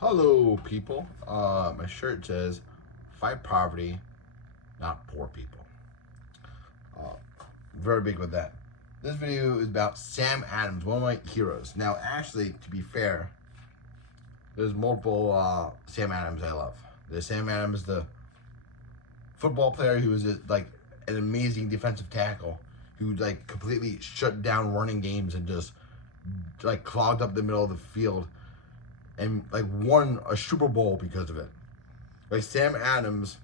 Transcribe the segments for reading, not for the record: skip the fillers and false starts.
Hello, people. My shirt says, "Fight poverty, not poor people." Very big with that. This video is about Sam Adams, one of my heroes. Now, actually, to be fair, there's multiple Sam Adams I love. There's Sam Adams, the football player who was like an amazing defensive tackle, who like completely shut down running games and just like clogged up the middle of the field and like won a Super Bowl because of it. Like Sam Adams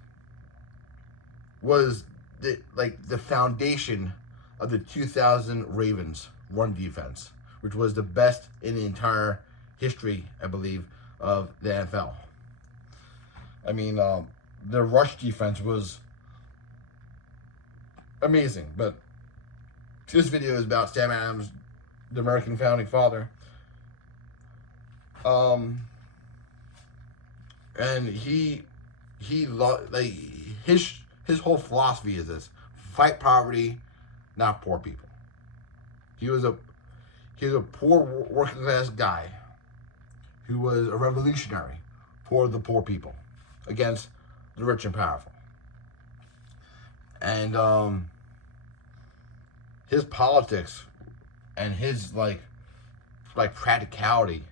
was the foundation of the 2000 Ravens run defense, which was the best in the entire history, I believe, of the NFL. I mean, the rush defense was amazing, but this video is about Sam Adams, the American founding father. And like his whole philosophy is this: fight poverty, not poor people. He was a poor working class guy who was a revolutionary for the poor people against the rich and powerful. And his politics and his like practicality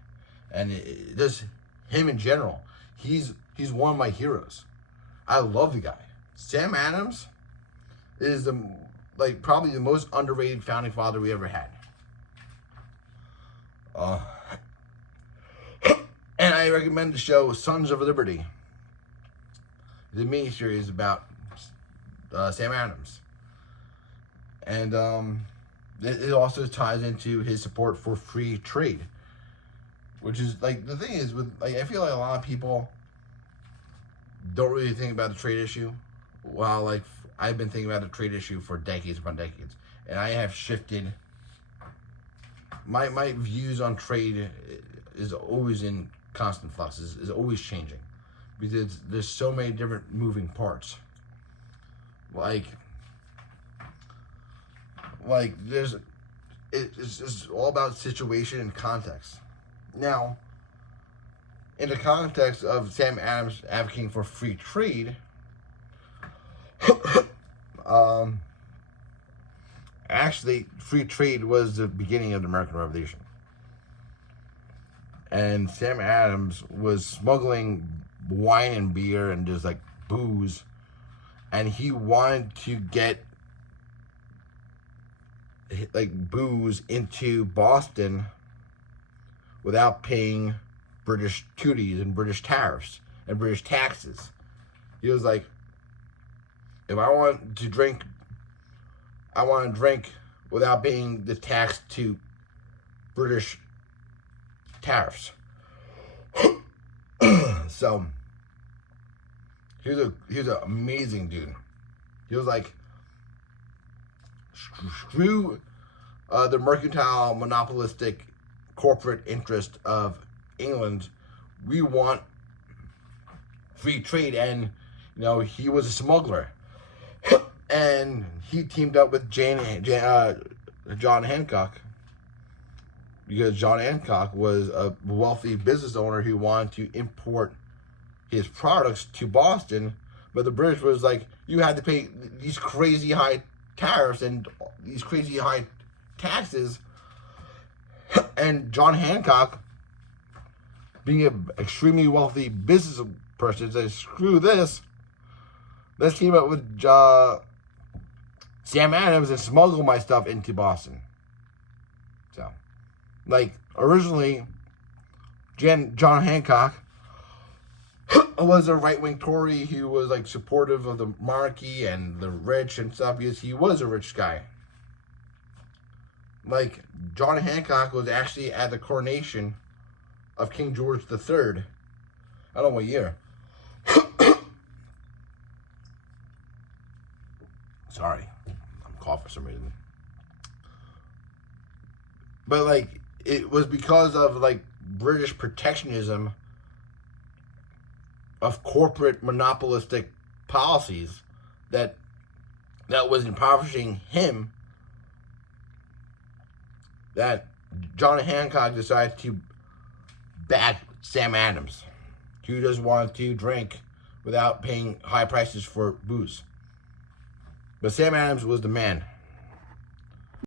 and just him in general, he's one of my heroes. I love the guy. Sam Adams is probably the most underrated founding father we ever had. And I recommend the show Sons of Liberty. It's a miniseries about Sam Adams. And it also ties into his support for free trade. Which is, like, the thing is, with like, I feel like a lot of people don't really think about the trade issue. While, like, I've been thinking about the trade issue for decades upon decades. And I have shifted. My views on trade is always in constant flux, is always changing. Because there's so many different moving parts. Like it's just all about situation and context. Now, in the context of Sam Adams advocating for free trade, actually, free trade was the beginning of the American Revolution. And Sam Adams was smuggling wine and beer and just like booze, and he wanted to get like booze into Boston without paying British duties and British tariffs and British taxes. He was like, if I want to drink, I want to drink without paying the tax to British tariffs. So he was an amazing dude. He was like, screw the mercantile monopolistic corporate interest of England. We want free trade. And he was a smuggler, and he teamed up with John Hancock, because John Hancock was a wealthy business owner who wanted to import his products to Boston, but the British was like, you had to pay these crazy high tariffs and these crazy high taxes. And John Hancock, being an extremely wealthy business person, said, screw this. Let's team up with Sam Adams and smuggle my stuff into Boston. So, like, originally, John Hancock was a right-wing Tory who was, like, supportive of the monarchy and the rich and stuff, because he was a rich guy. Like, John Hancock was actually at the coronation of King George III. I don't know what year. Sorry, I'm coughing for some reason. But, like, it was because of, like, British protectionism of corporate monopolistic policies that was impoverishing him, that John Hancock decided to back Sam Adams. who just wanted to drink without paying high prices for booze. But Sam Adams was the man.